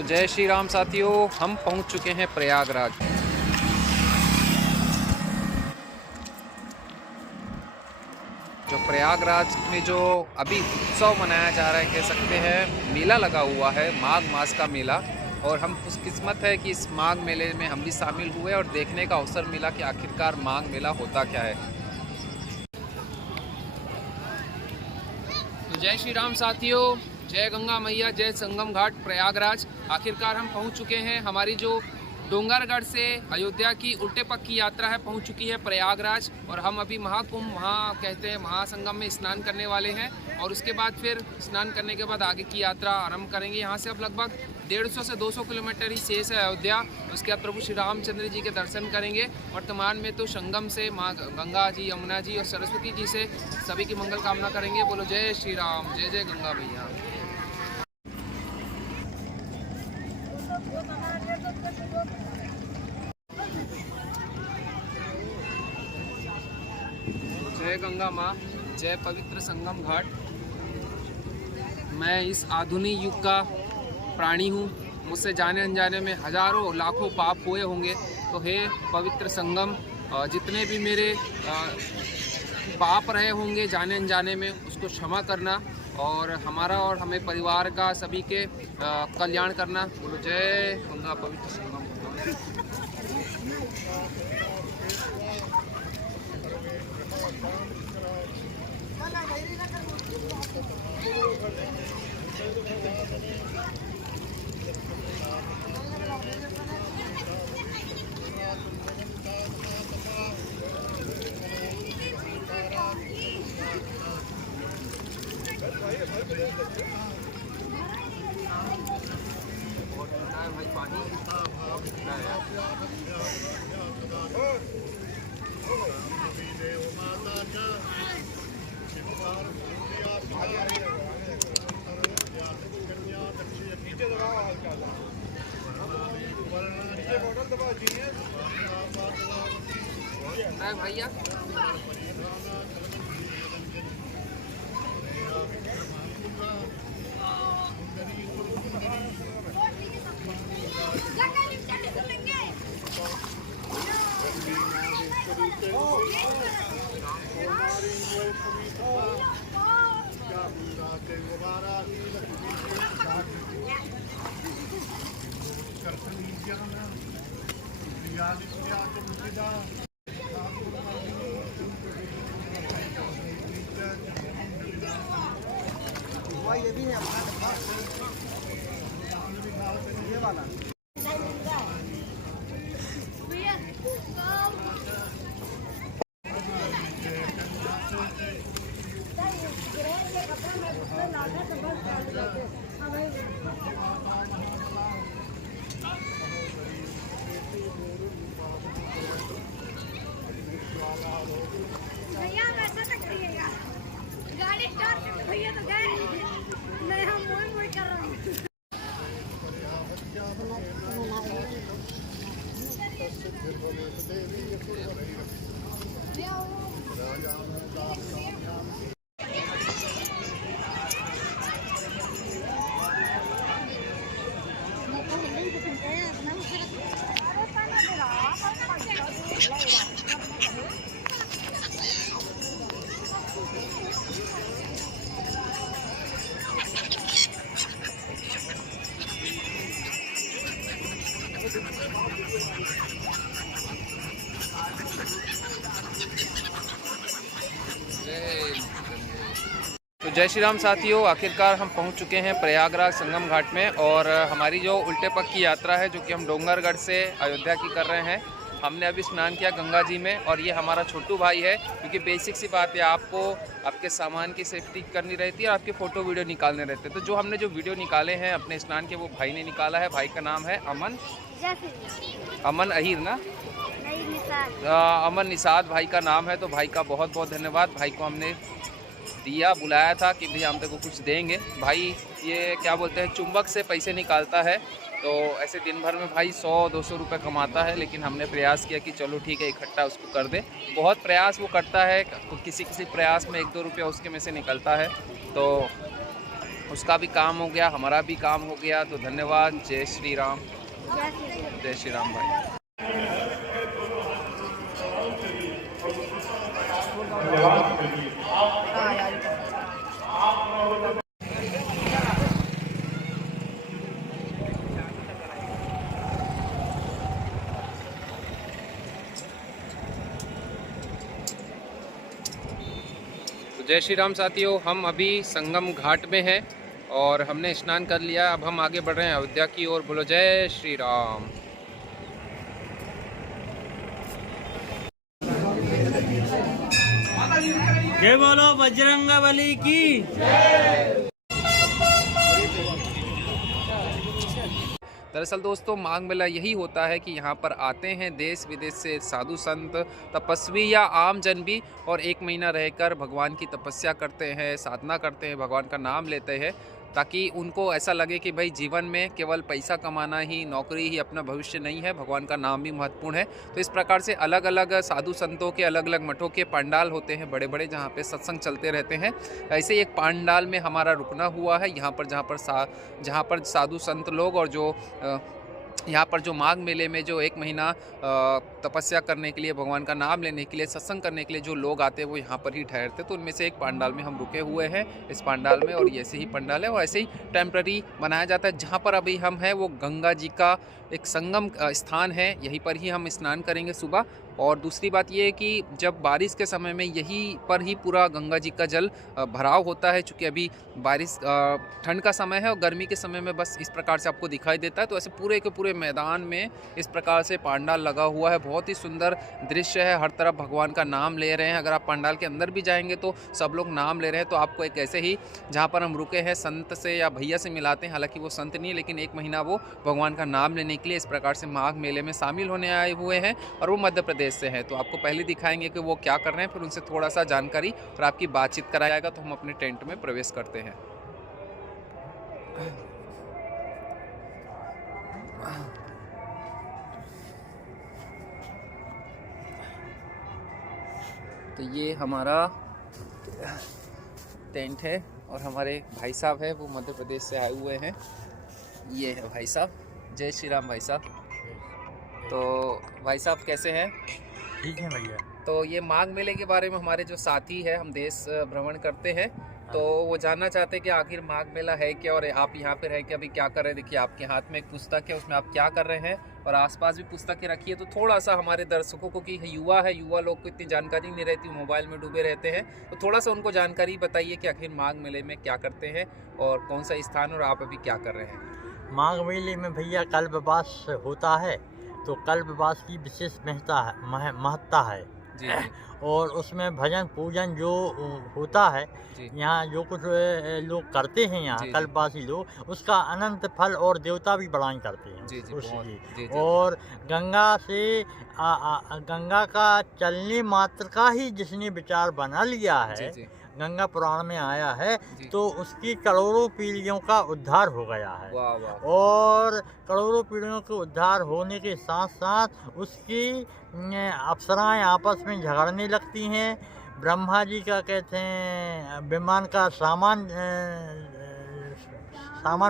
तो जय श्री राम साथियों, हम पहुंच चुके हैं प्रयागराज। जो प्रयागराज में जो अभी उत्सव मनाया जा रहा है, कह सकते हैं मेला लगा हुआ है, माघ मास का मेला। और हम खुशकिस्मत है कि इस माघ मेले में हम भी शामिल हुए और देखने का अवसर मिला कि आखिरकार माघ मेला होता क्या है। तो जय श्री राम साथियों, जय गंगा मैया, जय संगम घाट प्रयागराज। आखिरकार हम पहुंच चुके हैं। हमारी जो डोंगरगढ़ से अयोध्या की उल्टे पग की यात्रा है, पहुंच चुकी है प्रयागराज। और हम अभी महाकुंभ, वहाँ कहते हैं महासंगम में स्नान करने वाले हैं। और उसके बाद फिर स्नान करने के बाद आगे की यात्रा आरंभ करेंगे। यहाँ से अब लगभग 150 से 200 किलोमीटर ही शेष है अयोध्या। उसके बाद प्रभु श्री रामचंद्र जी के दर्शन करेंगे। वर्तमान में तो संगम से माँ गंगा जी, यमुना जी और सरस्वती जी से सभी की मंगल कामना करेंगे। बोलो जय श्री राम, जय जय गंगा मैया। जय गंगा माँ, जय पवित्र संगम घाट। मैं इस आधुनिक युग का प्राणी हूँ। मुझसे जाने अनजाने में हजारों लाखों पाप हुए होंगे। तो हे पवित्र संगम, जितने भी मेरे पाप रहे होंगे जाने अनजाने में, उसको क्षमा करना और हमारा और हमें परिवार का सभी के कल्याण करना। बोलो जय गंगा पवित्र संगम। भाई पानी भैया। ये भी है अपना ये वाला। भैया वैसा तक करिएगा, गाड़ी स्टार्ट करके भैया तो गए नहीं, हम मोई कर रहे हैं। तो जय श्री राम साथियों, आखिरकार हम पहुंच चुके हैं प्रयागराज संगम घाट में। और हमारी जो उल्टे पग की यात्रा है, जो कि हम डोंगरगढ़ से अयोध्या की कर रहे हैं। हमने अभी स्नान किया गंगा जी में। और ये हमारा छोटू भाई है, क्योंकि बेसिक सी बात है, आपको आपके सामान की सेफ्टी करनी रहती है और आपके फ़ोटो वीडियो निकालने रहते हैं। तो जो हमने जो वीडियो निकाले हैं अपने स्नान के, वो भाई ने निकाला है। भाई का नाम है अमन, अमन अहिर ना, अमन निषाद भाई का नाम है। तो भाई का बहुत बहुत धन्यवाद। भाई को हमने दिया, बुलाया था कि भैया हम तेरे को कुछ देंगे। भाई ये क्या बोलते हैं, चुंबक से पैसे निकालता है। तो ऐसे दिन भर में भाई 100-200 रुपये कमाता है। लेकिन हमने प्रयास किया कि चलो ठीक है, इकट्ठा उसको कर दे। बहुत प्रयास वो करता है, किसी किसी प्रयास में 1-2 रुपया उसके में से निकलता है। तो उसका भी काम हो गया, हमारा भी काम हो गया। तो धन्यवाद। जय श्री राम। जय श्री राम भाई। जय श्री राम साथियों, हम अभी संगम घाट में हैं और हमने स्नान कर लिया। अब हम आगे बढ़ रहे हैं अयोध्या की ओर। बोलो जय श्री राम। जय बोलो बजरंगबली की। दरअसल दोस्तों, माघ मेला यही होता है कि यहाँ पर आते हैं देश विदेश से साधु संत, तपस्वी या आम जन भी, और एक महीना रहकर भगवान की तपस्या करते हैं, साधना करते हैं, भगवान का नाम लेते हैं, ताकि उनको ऐसा लगे कि भाई जीवन में केवल पैसा कमाना ही, नौकरी ही अपना भविष्य नहीं है, भगवान का नाम भी महत्वपूर्ण है। तो इस प्रकार से अलग अलग साधु संतों के अलग अलग मठों के पंडाल होते हैं बड़े बड़े, जहाँ पे सत्संग चलते रहते हैं। ऐसे ही एक पंडाल में हमारा रुकना हुआ है यहाँ पर, जहाँ पर साधु संत लोग और जो यहाँ पर जो माघ मेले में जो एक महीना तपस्या करने के लिए, भगवान का नाम लेने के लिए, सत्संग करने के लिए जो लोग आते हैं वो यहाँ पर ही ठहरते। तो उनमें से एक पंडाल में हम रुके हुए हैं, इस पंडाल में। और ऐसे ही पंडाल है और ऐसे ही टेम्प्ररी बनाया जाता है। जहाँ पर अभी हम हैं वो गंगा जी का एक संगम स्थान है, यहीं पर ही हम स्नान करेंगे सुबह। और दूसरी बात ये है कि जब बारिश के समय में यहीं पर ही पूरा गंगा जी का जल भराव होता है, चूँकि अभी बारिश ठंड का समय है और गर्मी के समय में बस इस प्रकार से आपको दिखाई देता है। तो ऐसे पूरे के पूरे मैदान में इस प्रकार से पंडाल लगा हुआ है। बहुत ही सुंदर दृश्य है, हर तरफ भगवान का नाम ले रहे हैं। अगर आप पंडाल के अंदर भी जाएंगे तो सब लोग नाम ले रहे हैं। तो आपको एक ऐसे ही, जहाँ पर हम रुके हैं, संत से या भैया से मिलाते हैं। हालांकि वो संत नहीं है, लेकिन एक महीना वो भगवान का नाम लेने के लिए इस प्रकार से माघ मेले में शामिल होने आए हुए हैं, और वो मध्य प्रदेश से हैं। तो आपको पहले दिखाएंगे कि वो क्या कर रहे हैं, फिर उनसे थोड़ा सा जानकारी और आपकी बातचीत कराया जाएगा। तो हम अपने टेंट में प्रवेश करते हैं। तो ये हमारा टेंट है और हमारे भाई साहब है, वो मध्य प्रदेश से आए हुए हैं। ये है भाई साहब। जय श्री राम भाई साहब। तो भाई साहब कैसे हैं? ठीक है भैया। तो ये माघ मेले के बारे में हमारे जो साथी है, हम देश भ्रमण करते हैं, तो वो जानना चाहते हैं कि आखिर माघ मेला है क्या और आप यहाँ पे रह के अभी क्या कर रहे हैं। देखिए आपके हाथ में एक पुस्तक है, उसमें आप क्या कर रहे हैं, और आसपास भी पुस्तकें रखी है। तो थोड़ा सा हमारे दर्शकों को, कि युवा लोग को इतनी जानकारी नहीं रहती, मोबाइल में डूबे रहते हैं, तो थोड़ा सा उनको जानकारी बताइए कि आखिर माघ मेले में क्या करते हैं और कौन सा स्थान, और आप अभी क्या कर रहे हैं। माघ मेले में भैया कल्पवास होता है, तो कल्पवास की विशेष महत्ता है जी। और उसमें भजन पूजन जो होता है, यहाँ जो कुछ लोग करते हैं यहाँ कल्पवासी लोग, उसका अनंत फल और देवता भी बड़ाई करते हैं जी, उसकी। और गंगा से गंगा का चलने मात्र का ही जिसने विचार बना लिया है, गंगा पुराण में आया है, तो उसकी करोड़ों पीढ़ियों का उद्धार हो गया है। वाह वाह। और करोड़ों पीढ़ियों के उद्धार होने के साथ साथ उसकी अप्सराएं आपस में झगड़ने लगती हैं। ब्रह्मा जी का कहते हैं विमान का सामान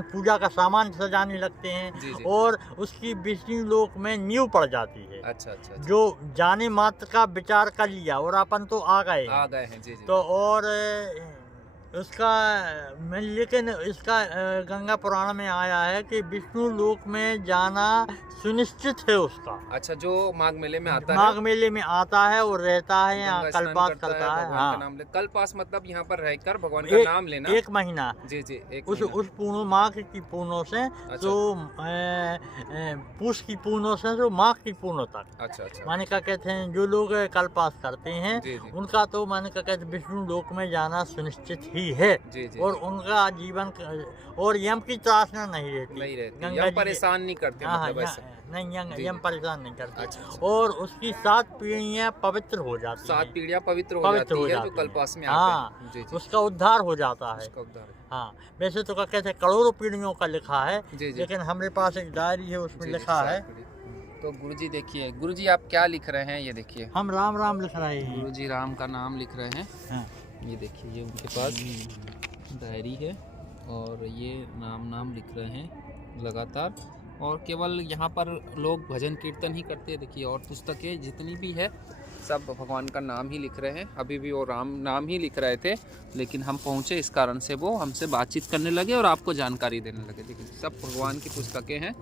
पूजा का सामान सजाने लगते हैं, और उसकी विष्णु लोक में नींव पड़ जाती है। अच्छा। जो जाने मात्र का विचार कर लिया और अपन तो आ गए हैं। जी। तो और उसका लेकिन इसका गंगा पुराण में आया है कि विष्णु लोक में जाना सुनिश्चित है उसका। अच्छा, जो माघ मेले में आता है, माघ मेले में आता है और रहता है, यहाँ कल्पवास करता है। हाँ, कल्पवास मतलब यहाँ पर रहकर भगवान का नाम लेना, एक महीना। जी। उस पूर्ण माघ की पूर्णों से तो पूष की पूर्णों से तो माघ की पूर्णों तक। अच्छा। माने का कहते हैं जो लोग कल्पवास करते हैं, उनका तो माने का कहते विष्णु लोक में जाना सुनिश्चित ही है। और उनका जीवन और यम की त्रासना नहीं रहती। गंगा परेशान नहीं करते, नहीं, यम परेशान नहीं करते। अच्छा। और उसकी 7 पीढ़ियाँ पवित्र हो जाती हैं। 7 पीढ़ियाँ पवित्र हो जाती है जो कल्पवास में आते हैं। उसका उद्धार हो जाता है। हाँ, वैसे तो कहते हैं करोड़ों पीढ़ियों का लिखा है, लेकिन हमारे पास एक डायरी है, उसमें लिखा है। तो गुरुजी देखिए, गुरुजी आप क्या लिख रहे हैं, ये देखिए। हम राम राम लिख रहे हैं। गुरुजी राम का नाम लिख रहे हैं। ये देखिए, ये उनके पास डायरी है और ये नाम लिख रहे हैं लगातार। और केवल यहाँ पर लोग भजन कीर्तन ही करते हैं। देखिए और पुस्तकें जितनी भी है सब भगवान का नाम ही लिख रहे हैं। अभी भी वो राम नाम ही लिख रहे थे, लेकिन हम पहुँचे इस कारण से वो हमसे बातचीत करने लगे और आपको जानकारी देने लगे। देखिए सब भगवान की पुस्तकें हैं,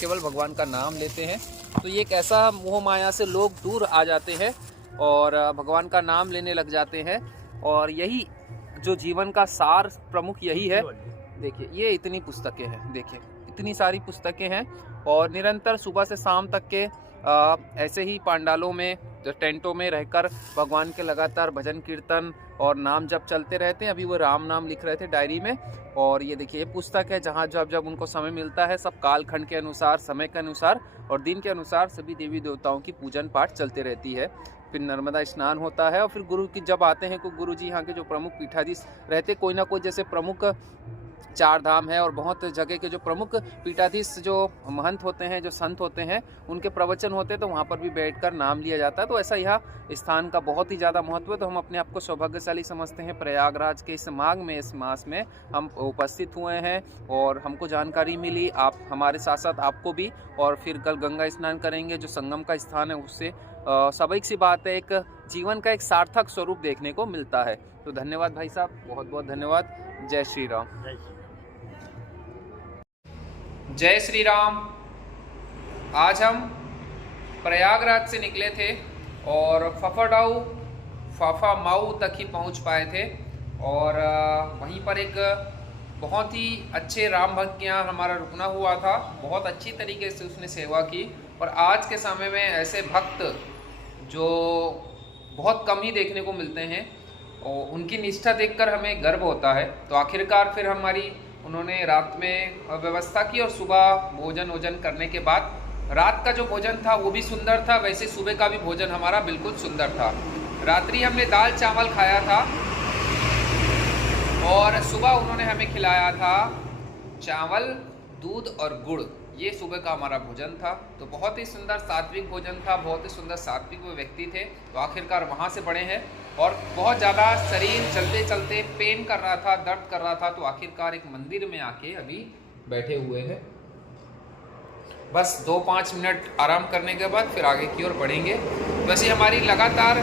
केवल भगवान का नाम लेते हैं। तो ये एक ऐसा मोह माया से लोग दूर आ जाते हैं और भगवान का नाम लेने लग जाते हैं। और यही जो जीवन का सार प्रमुख यही है। देखिए ये इतनी पुस्तकें हैं, देखिए इतनी सारी पुस्तकें हैं और निरंतर सुबह से शाम तक के ऐसे ही पंडालों में टेंटों में रहकर भगवान के लगातार भजन कीर्तन और नाम जब चलते रहते हैं। अभी वो राम नाम लिख रहे थे डायरी में। और ये देखिए ये पुस्तक है जहाँ जब उनको समय मिलता है सब कालखंड के अनुसार, समय के अनुसार और दिन के अनुसार सभी देवी देवताओं की पूजन पाठ चलते रहती है। फिर नर्मदा स्नान होता है और फिर गुरु की जब आते हैं तो गुरु जी यहाँ के जो प्रमुख पीठाधीश रहते, कोई ना कोई जैसे प्रमुख 4 धाम है और बहुत जगह के जो प्रमुख पीठाधीश जो महंत होते हैं, जो संत होते हैं, उनके प्रवचन होते हैं तो वहाँ पर भी बैठकर नाम लिया जाता है। तो ऐसा यहाँ स्थान का बहुत ही ज़्यादा महत्व है। तो हम अपने आप को सौभाग्यशाली समझते हैं प्रयागराज के इस माघ में, इस मास में हम उपस्थित हुए हैं और हमको जानकारी मिली, आप हमारे साथ साथ आपको भी। और फिर कल गंगा स्नान करेंगे जो संगम का स्थान है, उससे स्वाभाविक सी बात है एक जीवन का एक सार्थक स्वरूप देखने को मिलता है। तो धन्यवाद भाई साहब, बहुत बहुत धन्यवाद। जय श्री राम। जय श्री राम। आज हम प्रयागराज से निकले थे और फाफा माऊ तक ही पहुंच पाए थे। और वहीं पर एक बहुत ही अच्छे राम भक्त के यहाँ हमारा रुकना हुआ था। बहुत अच्छी तरीके से उसने सेवा की। और आज के समय में ऐसे भक्त जो बहुत कम ही देखने को मिलते हैं और उनकी निष्ठा देखकर हमें गर्व होता है। तो आखिरकार फिर उन्होंने रात में व्यवस्था की और सुबह भोजन करने के बाद रात का जो भोजन था वो भी सुंदर था, वैसे सुबह का भी भोजन हमारा बिल्कुल सुंदर था। रात्रि हमने दाल चावल खाया था और सुबह उन्होंने हमें खिलाया था चावल, दूध और गुड़। ये सुबह का हमारा भोजन था। तो बहुत ही सुंदर सात्विक भोजन था, बहुत ही सुंदर सात्विक वो व्यक्ति थे। तो आखिरकार वहाँ से बड़े हैं और बहुत ज़्यादा शरीर चलते चलते पेन कर रहा था, दर्द कर रहा था। तो आखिरकार एक मंदिर में आके अभी बैठे हुए हैं। बस 2-5 मिनट आराम करने के बाद फिर आगे की ओर बढ़ेंगे। वैसे हमारी लगातार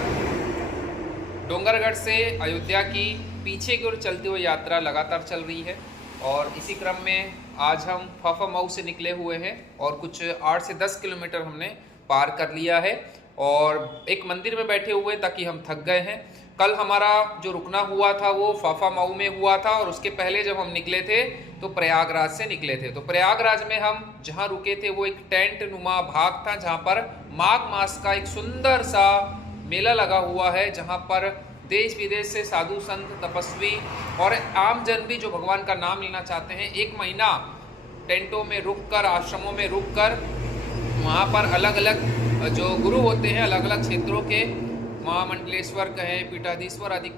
डोंगरगढ़ से अयोध्या की पीछे की ओर चलती हुई यात्रा लगातार चल रही है। और इसी क्रम में आज हम फाफा माऊ से निकले हुए हैं और कुछ 8 से 10 किलोमीटर हमने पार कर लिया है और एक मंदिर में बैठे हुए ताकि हम थक गए हैं। कल हमारा जो रुकना हुआ था वो फाफा माऊ में हुआ था और उसके पहले जब हम निकले थे तो प्रयागराज से निकले थे। तो प्रयागराज में हम जहाँ रुके थे वो एक टेंट नुमा भाग था जहाँ पर माघ मास का एक सुंदर सा मेला लगा हुआ है, जहाँ पर देश विदेश से साधु संत तपस्वी और आम जन भी जो भगवान का नाम लेना चाहते हैं 1 महीना टेंटों में रुककर, आश्रमों में रुककर वहाँ पर अलग अलग जो गुरु होते हैं अलग अलग क्षेत्रों के, महामंडलेश्वर कहें, पीठाधीश्वर आदि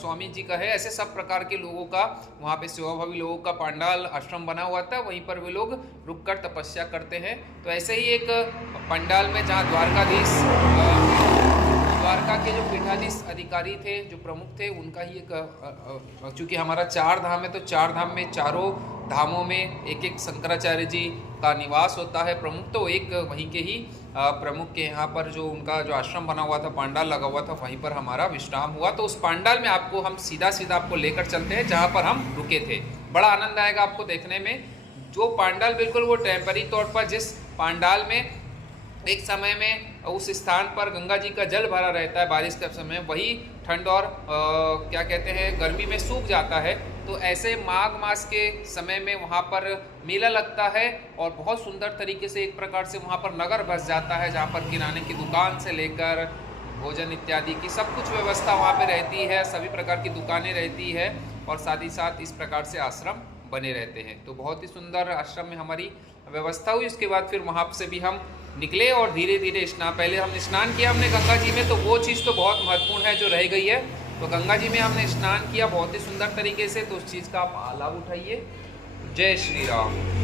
स्वामी जी कहे, ऐसे सब प्रकार के लोगों का वहाँ पे सेवाभावी लोगों का पंडाल आश्रम बना हुआ था। वहीं पर वे लोग रुककर तपस्या करते हैं। तो ऐसे ही एक पंडाल में जहाँ द्वारका के जो पीठाधीश अधिकारी थे, जो प्रमुख थे, उनका ही एक, चूँकि हमारा 4 धाम है तो 4 धाम में चारों धामों में एक एक शंकराचार्य जी का निवास होता है प्रमुख। तो एक वहीं के ही प्रमुख के यहाँ पर जो उनका जो आश्रम बना हुआ था, पंडाल लगा हुआ था, वहीं पर हमारा विश्राम हुआ। तो उस पंडाल में आपको हम सीधा आपको लेकर चलते हैं जहाँ पर हम रुके थे। बड़ा आनंद आएगा आपको देखने में। जो पंडाल बिल्कुल वो टेम्पररी तौर पर, जिस पंडाल में एक समय में उस स्थान पर गंगा जी का जल भरा रहता है बारिश के समय, वही ठंड और क्या कहते हैं गर्मी में सूख जाता है। तो ऐसे माघ मास के समय में वहाँ पर मेला लगता है और बहुत सुंदर तरीके से एक प्रकार से वहाँ पर नगर बस जाता है, जहाँ पर किराने की दुकान से लेकर भोजन इत्यादि की सब कुछ व्यवस्था वहाँ पे रहती है, सभी प्रकार की दुकानें रहती है और साथ ही साथ इस प्रकार से आश्रम बने रहते हैं। तो बहुत ही सुंदर आश्रम में हमारी व्यवस्था हुई। उसके बाद फिर वहाँ से भी हम निकले और धीरे धीरे पहले हमने स्नान किया हमने गंगा जी में, तो वो चीज़ तो बहुत महत्वपूर्ण है जो रह गई है। तो गंगा जी में हमने स्नान किया बहुत ही सुंदर तरीके से, तो उस चीज़ का आप लाभ उठाइए। जय श्री राम।